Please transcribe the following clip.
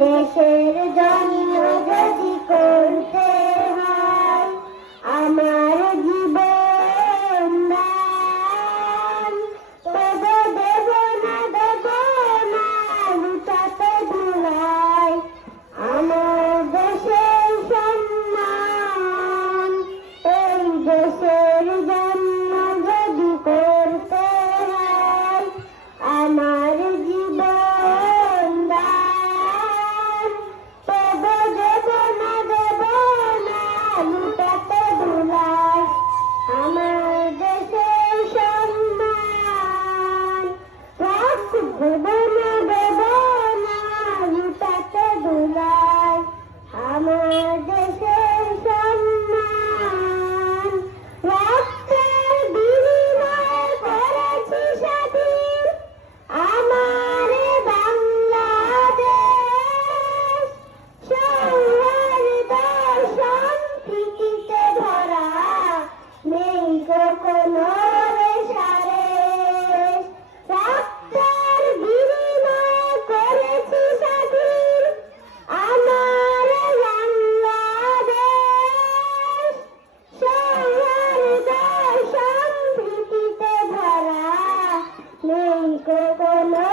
দেশের জন্য যদি করতে হয় আমার জীবন দান, তবে দেব না লুটাতে ধুলাই আমার দেশের সম্মান। এই দেশের জন্য যদি করতে হয় আমার জীবন দান, তবে দেব না লুটাতে ধুলাই আমার দেশের সম্মান। দেব না লুটাতে ধুলাই আমার দেশের সম্মান। রক্তের বিনিময় করেছি স্বাধীন আমার বাংলাদেশ, সৌহার্দ্য সম্প্রীতিতে ভরা নেই কোনো রেশারেশ। রক্তের বিনিময় করেছি স্বাধীন আমার বাংলাদেশ, সৌহার্দ্য সম্প্রীতিতে ভরা নেই কোনো